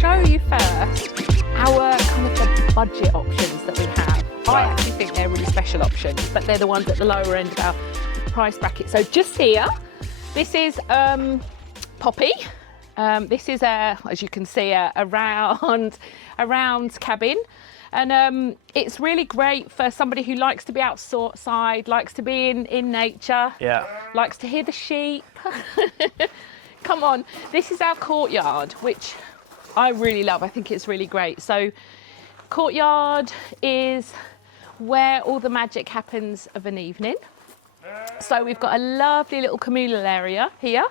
show you first our kind of the budget options that we have. I actually think they're really special options, but they're the ones at the lower end of our price bracket. So just here, this is Poppy. This is as you can see, a round cabin. And it's really great for somebody who likes to be outside, likes to be in nature, likes to hear the sheep. Come on, this is our courtyard, which I really love. I think it's really great. So courtyard is where all the magic happens of an evening. So we've got a lovely little communal area here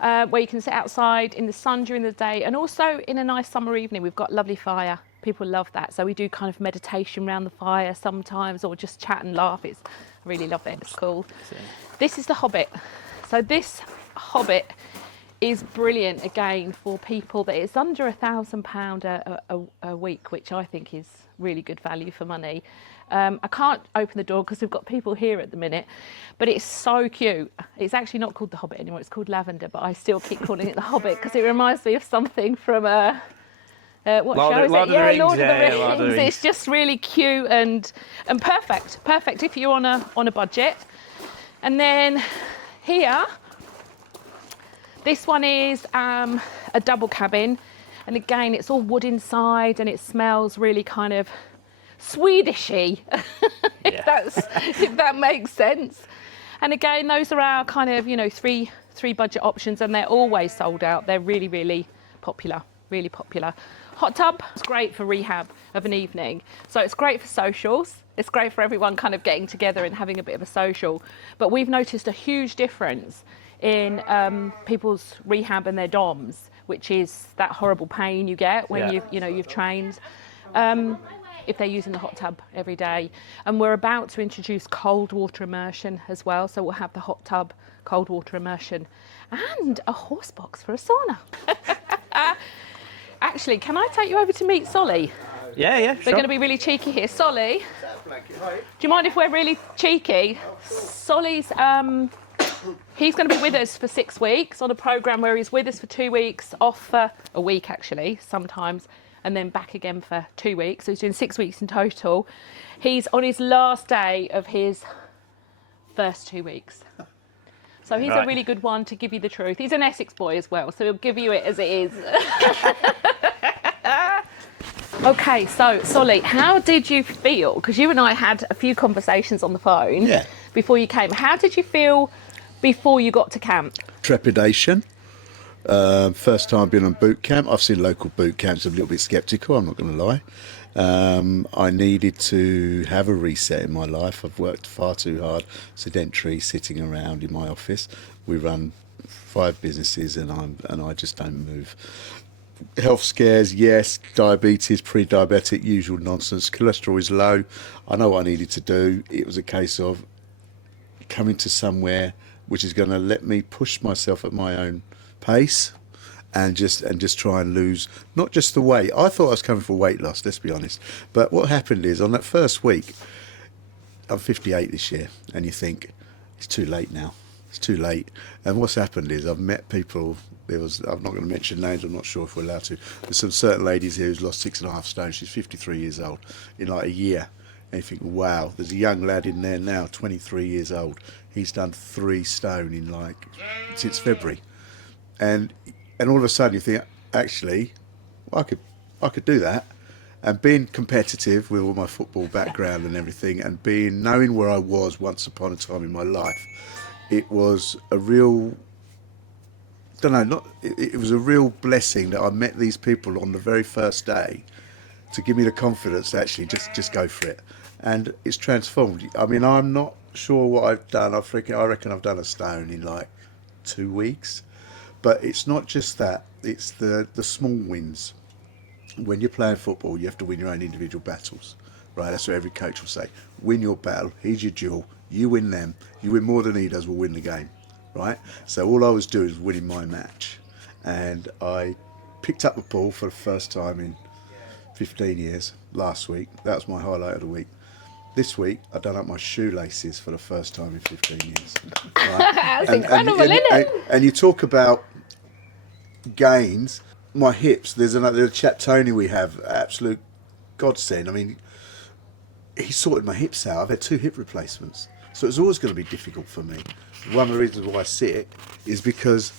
where you can sit outside in the sun during the day, and also in a nice summer evening we've got lovely fire. People love that. So we do kind of meditation around the fire sometimes, or just chat and laugh. I really love it. It's cool. This is the Hobbit. So this Hobbit is brilliant again for people that it's under £1,000 a week, which I think is really good value for money. I can't open the door because we've got people here at the minute, but it's so cute. It's actually not called the Hobbit anymore. It's called Lavender, but I still keep calling it the Hobbit because it reminds me of something from what show is it? Yeah, Lord of the Rings. It's just really cute and perfect if you're on a budget. And then here, this one is a double cabin, and again it's all wood inside and it smells really kind of Swedishy, if that makes sense. And again, those are our kind of three budget options, and they're always sold out. They're really popular. Hot tub is great for rehab of an evening. So it's great for socials. It's great for everyone kind of getting together and having a bit of a social. But we've noticed a huge difference in people's rehab and their DOMs, which is that horrible pain you get when you've trained. If they're using the hot tub every day. And we're about to introduce cold water immersion as well. So we'll have the hot tub, cold water immersion, and a horse box for a sauna. Actually, can I take you over to meet Solly? Yeah, sure. They're going to be really cheeky here. Solly, do you mind if we're really cheeky? Solly's, he's going to be with us for 6 weeks on a programme where he's with us for 2 weeks, off for a week actually, sometimes, and then back again for 2 weeks. So he's doing 6 weeks in total. He's on his last day of his first 2 weeks. So he's a really good one to give you the truth. He's an Essex boy as well, so he'll give you it as it is. Okay, so Solly, how did you feel? Because you and I had a few conversations on the phone before you came. How did you feel before you got to camp? Trepidation. First time being on boot camp. I've seen local boot camps. I'm a little bit sceptical, I'm not going to lie. I needed to have a reset in my life. I've worked far too hard, sedentary, sitting around in my office. We run 5 businesses and I just don't move. Health scares, yes. Diabetes, pre-diabetic, usual nonsense. Cholesterol is low. I know what I needed to do. It was a case of coming to somewhere which is going to let me push myself at my own pace and just try and lose not just the weight. I thought I was coming for weight loss, let's be honest. But what happened is on that first week, I'm 58 this year, and you think it's too late now. It's too late. And what's happened is I've met people. I'm not going to mention names, I'm not sure if we're allowed to. There's some certain ladies here who's lost 6.5 stone. She's 53 years old in like a year. And you think, wow, there's a young lad in there now, 23 years old. He's done 3 stone in since February. And all of a sudden you think, actually, I could do that. And being competitive with all my football background and everything, and knowing where I was once upon a time in my life, it was a real, it was a real blessing that I met these people on the very first day to give me the confidence to actually just go for it. And it's transformed. I mean, I'm not sure what I've done. I reckon I've done a stone in 2 weeks. But it's not just that, it's the small wins. When you're playing football, you have to win your own individual battles, right? That's what every coach will say. Win your battle, here's your duel, you win them, you win more than he does, we'll win the game, right? So all I was doing was winning my match. And I picked up the ball for the first time in 15 years last week. That was my highlight of the week. This week, I've done up my shoelaces for the first time in 15 years. Right? That's incredible, isn't it? And you talk about gains. my hips. There's another chap, Tony, we have, absolute godsend. I mean, he sorted my hips out. I've had 2 hip replacements, so it's always going to be difficult for me. One of the reasons why I sit is because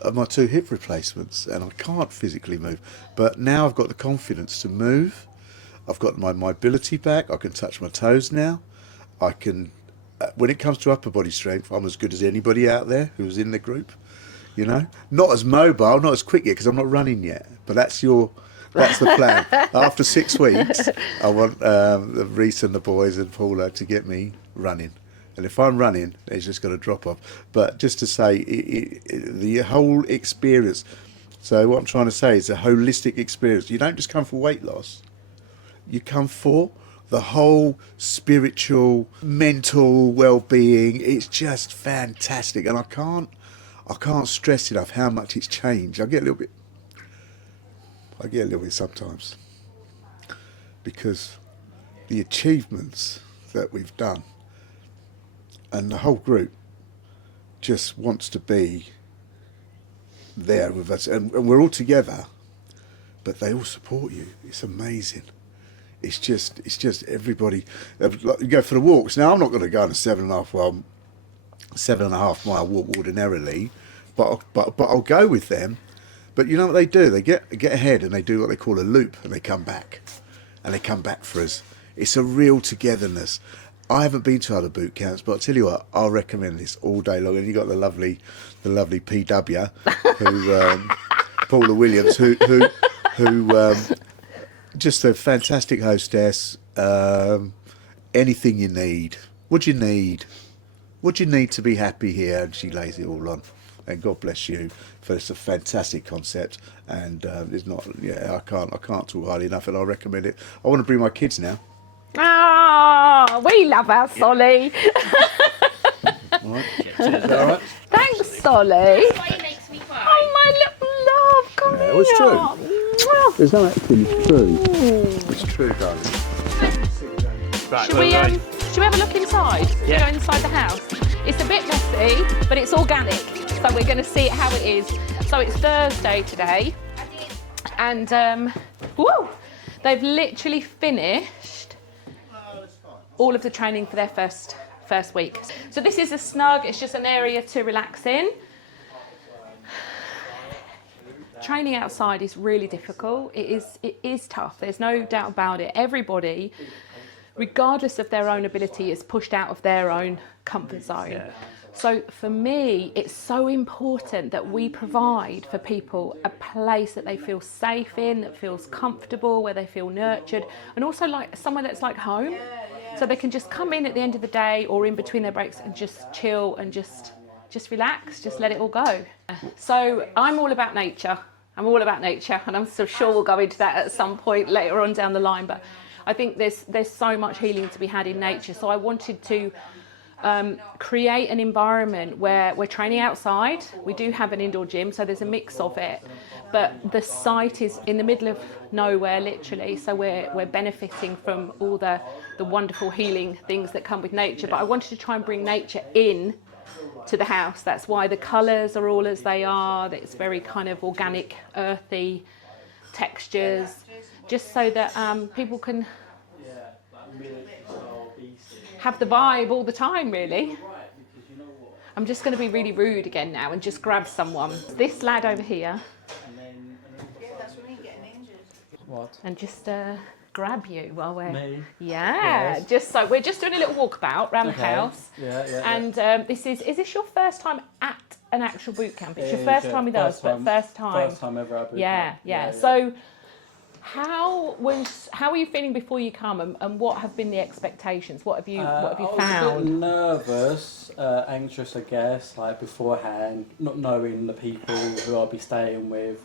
of my 2 hip replacements, and I can't physically move. But now I've got the confidence to move. I've got my mobility back. I can touch my toes now. I can, when it comes to upper body strength, I'm as good as anybody out there who's in the group. You know, not as mobile, not as quick yet, because I'm not running yet. But that's the plan. After 6 weeks, I want Reese and the boys and Paula to get me running. And if I'm running, it's just got to drop off. But just to say, the whole experience. So what I'm trying to say is a holistic experience. You don't just come for weight loss. You come for the whole spiritual, mental well-being. It's just fantastic, and I can't stress enough how much it's changed. I get a little bit sometimes, because the achievements that we've done, and the whole group just wants to be there with us, and we're all together, but they all support you. It's amazing. It's just everybody. You go for the walks. Now, I'm not going to go on a 7.5 mile walk ordinarily, but I'll go with them. But you know what they do? They get ahead and they do what they call a loop, and they come back, for us. It's a real togetherness. I haven't been to other boot camps, but I'll tell you what, I'll recommend this all day long. And you got the lovely PW, who Paula Williams, who just a fantastic hostess. Anything you need. What do you need? What do you need to be happy here? And she lays it all on. And God bless you, for it's a fantastic concept. And it's not. Yeah, I can't talk highly enough, and I recommend it. I want to bring my kids now. Ah, we love our Solly. All right. Is that all right? Thanks, Solly. That's why it makes me cry. Oh, my little love, come Yeah, here. it was true. Mwah. It's not actually true. It's true, darling. Right, Should we have a look inside? Yeah. Go inside the house. It's a bit messy, but it's organic. So we're going to see it how it is. So it's Thursday today, and woo, they've literally finished all of the training for their first week. So this is a snug. It's just an area to relax in. Training outside is really difficult. It is tough. There's no doubt about it. Everybody, regardless of their own ability, is pushed out of their own comfort zone. Yeah. So for me, it's so important that we provide for people a place that they feel safe in, that feels comfortable, where they feel nurtured, and also like somewhere that's like home. So they can just come in at the end of the day or in between their breaks and just chill and just relax, just let it all go. So I'm all about nature. And I'm so sure we'll go into that at some point later on down the line. But I think there's so much healing to be had in nature. So I wanted to create an environment where we're training outside. We do have an indoor gym, so there's a mix of it. But the site is in the middle of nowhere, literally. So we're benefiting from all the wonderful healing things that come with nature. But I wanted to try and bring nature in to the house. That's why the colours are all as they are. It's very kind of organic, earthy textures, just so that people can have the vibe all the time, really. I'm just going to be really rude again now and just grab someone. This lad over here. What? And just grab you while we're... Me? Yeah, Yes. just so we're just doing a little walkabout around the house. Yeah. And this is this your first time at an actual boot camp? It's your It first is, time with first us, but time- first time. First time ever at boot Yeah, camp. yeah. So how were you feeling before you come, and what have been the expectations? What have you I was a bit found? nervous, anxious, I guess, like beforehand, not knowing the people who I'll be staying with.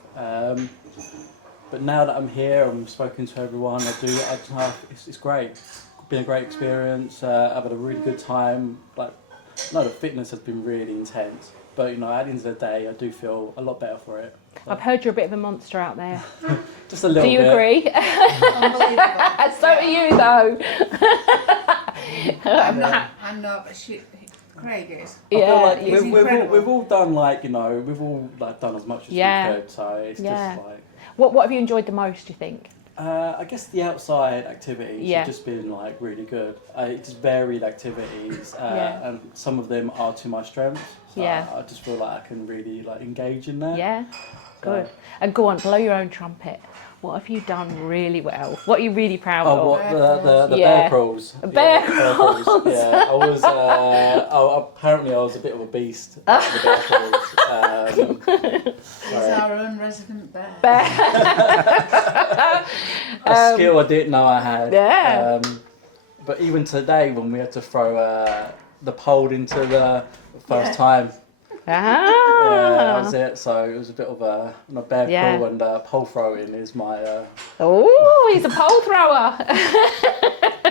But now that I'm here, I'm spoken to everyone. It's great. It's been a great experience. I've had a really good time. Like, the fitness has been really intense. But at the end of the day, I do feel a lot better for it. I've heard you're a bit of a monster out there. Just a little Do bit. you agree? Unbelievable. So are you, though. I'm not, but Craig is. I feel like It's we've all done we've all done as much as we could. So it's Yeah. just like. What have you enjoyed the most, do you think? I guess the outside activities Yeah. have just been like really good. It's varied activities, Yeah. and some of them are to my strengths. So Yeah. I just feel like I can really like engage in that. Yeah, So- good. And go on, blow your own trumpet. What have you done really well? What are you really proud Oh, of? what the Yeah. bear crawls? Bear Bear crawls. Yeah, I was. Apparently, I was a bit of a beast at the bear crawls. He's our own resident bear. A skill I didn't know I had. Yeah. But even today, when we had to throw the pole into the first time, that was it. So it was a bit of a bear Yeah. crawl, and pole throwing is my. Oh, he's a pole thrower.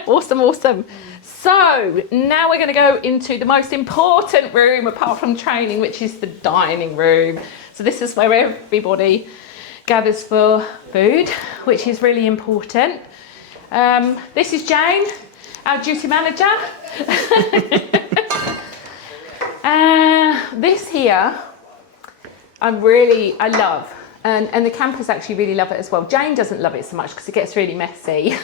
Awesome. So now we're going to go into the most important room apart from training, which is the dining room. So this is where everybody gathers for food, which is really important. This is Jane, our duty manager. This here, I love. And the campers actually really love it as well. Jane doesn't love it so much because it gets really messy.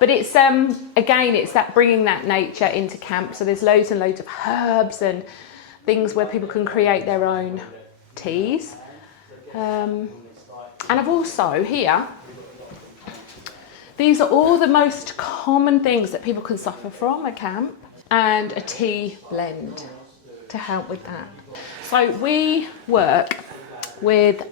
But it's, again, it's that bringing that nature into camp. So there's loads and loads of herbs and things where people can create their own teas. And I've also here, these are all the most common things that people can suffer from at camp, and a tea blend to help with that. So we work with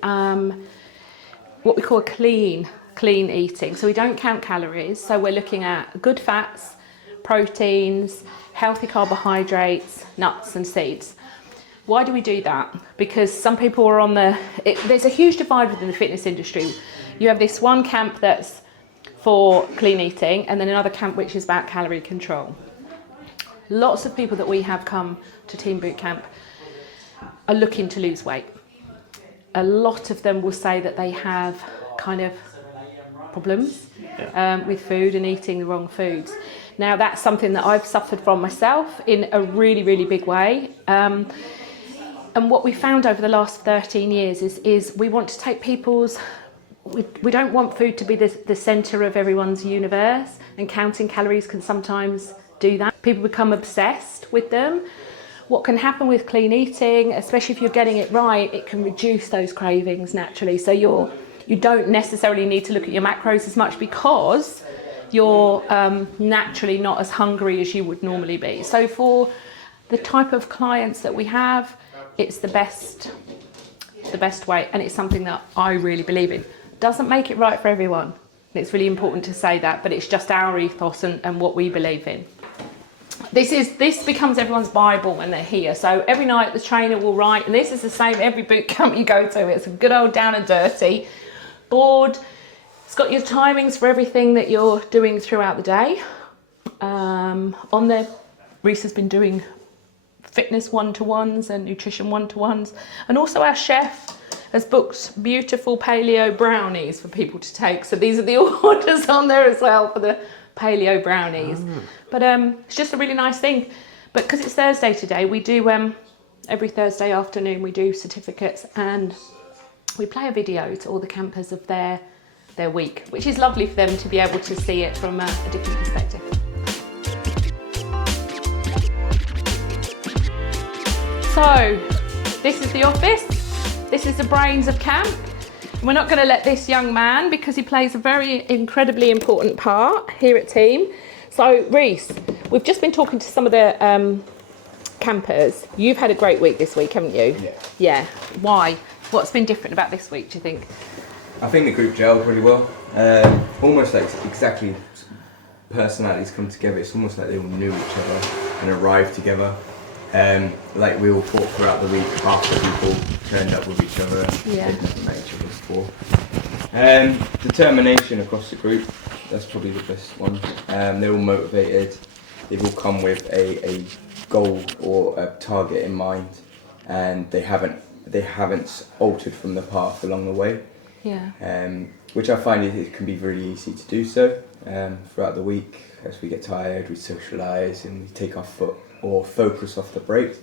what we call clean eating. So we don't count calories. So we're looking at good fats, proteins, healthy carbohydrates, nuts and seeds. Why do we do that? Because some people are on there's a huge divide within the fitness industry. You have this one camp that's for clean eating, and then another camp which is about calorie control. Lots of people that we have come to Team Bootcamp are looking to lose weight. A lot of them will say that they have kind of problems with food and eating the wrong foods. Now that's something that I've suffered from myself in a really, really big way. And what we found over the last 13 years is we want to take we don't want food to be the centre of everyone's universe, and counting calories can sometimes do that. People become obsessed with them. What can happen with clean eating, especially if you're getting it right, it can reduce those cravings naturally. So you don't necessarily need to look at your macros as much because you're naturally not as hungry as you would normally be. So for the type of clients that we have, it's the best way, and it's something that I really believe in. Doesn't make it right for everyone. It's really important to say that, but it's just our ethos and what we believe in. This becomes everyone's Bible when they're here. So every night the trainer will write, and this is the same every boot camp you go to. It's a good old down and dirty board. It's got your timings for everything that you're doing throughout the day. On there, Reese has been doing fitness one-to-ones and nutrition one-to-ones, and also our chef has booked beautiful paleo brownies for people to take. So these are the orders on there as well for the paleo brownies. But it's just a really nice thing. But because it's Thursday today, we do every Thursday afternoon we do certificates, and we play a video to all the campers of their week, which is lovely for them to be able to see it from a different perspective. So this is the office. This is the brains of camp. We're not going to let this young man, because he plays a very incredibly important part here at Team. So Reese, we've just been talking to some of the campers. You've had a great week this week, haven't you? Yeah. Yeah. Why? What's been different about this week, do you think? I think the group gelled really well. Almost like exactly personalities come together. It's almost like they all knew each other and arrived together. Like we all talked throughout the week after people turned up with each other. Yeah. They'd never met each other before. Determination across the group. That's probably the best one. They're all motivated. They've all come with a goal or a target in mind, and they haven't altered from the path along the way. Yeah. Which I find it can be really easy to do so throughout the week. As we get tired, we socialise and we take our foot or focus off the break.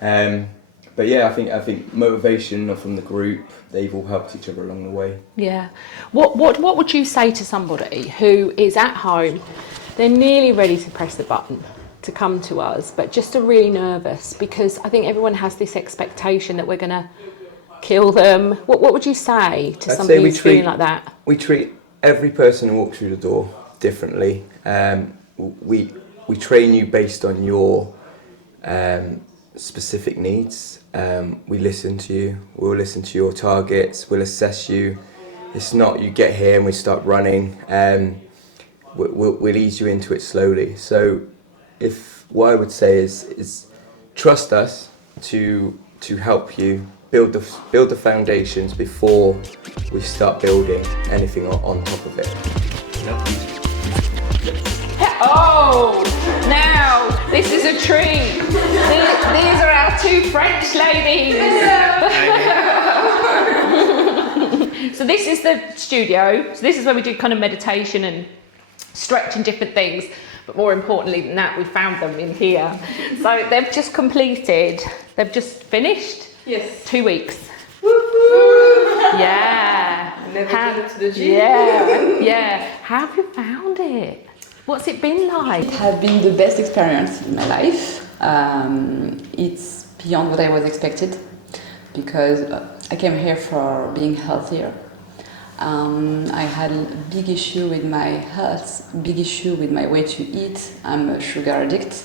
But But yeah, I think motivation from the group, they've all helped each other along the way. Yeah. What would you say to somebody who is at home, they're nearly ready to press the button to come to us, but just are really nervous? Because I think everyone has this expectation that we're going to kill them. What would you say to somebody who's feeling like that? We treat every person who walks through the door differently. We train you based on your specific needs. We listen to you. We'll listen to your targets. We'll assess you. It's not you get here and we start running. We'll ease you into it slowly. So, what I would say is trust us to help you build the foundations before we start building anything on top of it. Oh, now this is a treat. These are our two French ladies. So this is the studio. So this is where we do kind of meditation and stretch and different things. But more importantly than that, we found them in here. So they've just completed. They've just finished. Yes. 2 weeks. Woo-hoo! Yeah. Never been to the gym. Yeah. Yeah. How have you found it? What's it been like? It has been the best experience in my life. It's beyond what I was expected because I came here for being healthier. I had a big issue with my health, big issue with my way to eat. I'm a sugar addict.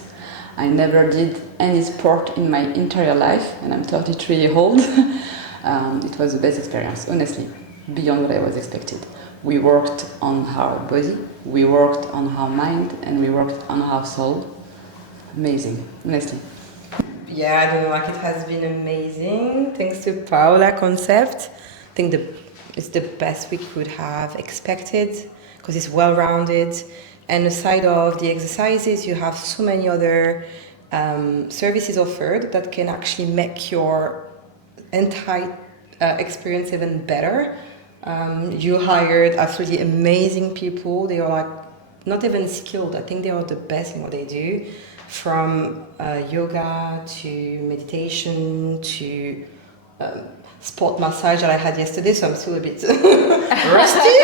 I never did any sport in my entire life, and I'm 33 years old. It was the best experience, honestly, beyond what I was expected. We worked on our body, we worked on our mind, and we worked on our soul. Amazing, honestly. Yeah, I don't know, like it has been amazing. Thanks to Paola concept. I think it's the best we could have expected because it's well-rounded. And aside of the exercises, you have so many other services offered that can actually make your entire experience even better. You hired absolutely amazing people. They are like not even skilled. I think they are the best in what they do, from yoga to meditation to sport massage that I had yesterday. So I'm still a bit rusty,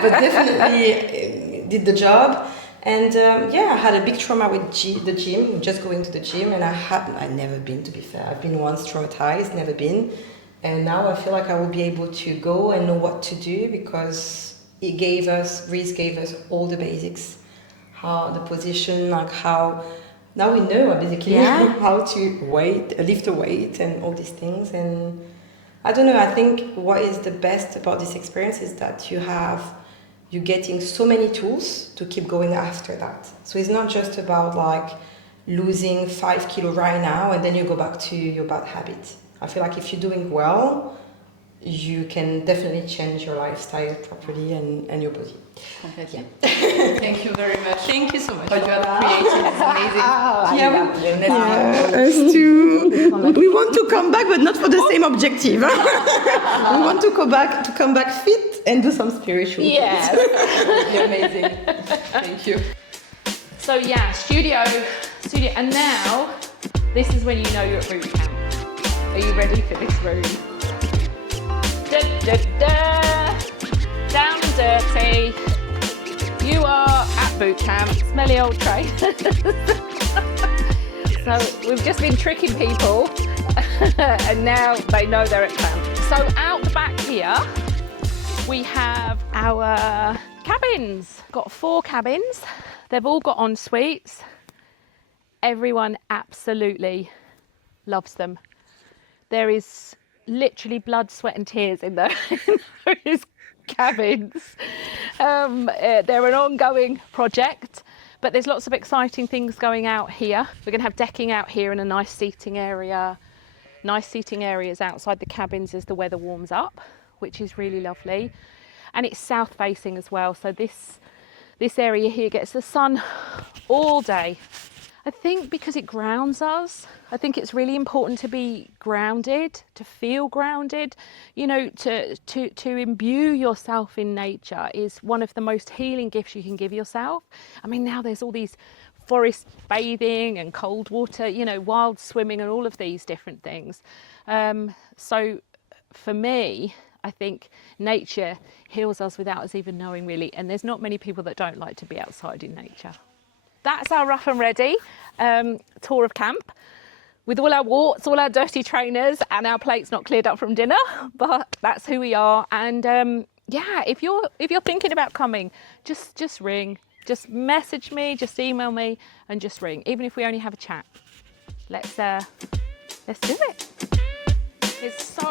but definitely did the job. And I had a big trauma with the gym, just going to the gym, and I'd never been, to be fair. I've been once traumatized, never been. And now I feel like I will be able to go and know what to do because Reese gave us all the basics, how the position, like how, now we know basically how to lift a weight and all these things. And I don't know, I think what is the best about this experience is that you're getting so many tools to keep going after that. So it's not just about like losing 5 kilos right now and then you go back to your bad habit. I feel like if you're doing well, you can definitely change your lifestyle properly and your body. Completely. Thank you very much. Thank you so much. What you have created is amazing. Us too. We want to come back, but not for the same objective. We want to come back fit and do some spiritual. Yes. Amazing. Thank you. So studio, and now this is when you know you're at Bootcamp. Are you ready for this room? Da, da, da. Down and dirty. You are at Bootcamp, smelly old tray. So we've just been tricking people and now they know they're at camp. So out the back here, we have our cabins. Got 4 cabins. They've all got en suites. Everyone absolutely loves them. There is literally blood, sweat and tears in those cabins. They're an ongoing project, but there's lots of exciting things going out here. We're going to have decking out here and a nice seating area. Nice seating areas outside the cabins as the weather warms up, which is really lovely. And it's south facing as well, so this area here gets the sun all day. I think because it grounds us. I think it's really important to be grounded, to feel grounded. You know, to imbue yourself in nature is one of the most healing gifts you can give yourself. I mean, now there's all these forest bathing and cold water, you know, wild swimming and all of these different things. So for me, I think nature heals us without us even knowing, really, and there's not many people that don't like to be outside in nature. That's our rough and ready tour of camp, with all our warts, all our dirty trainers, and our plates not cleared up from dinner, but that's who we are. And yeah, if you're thinking about coming, just ring, just message me, just email me, and just ring, even if we only have a chat. Let's do it. It's so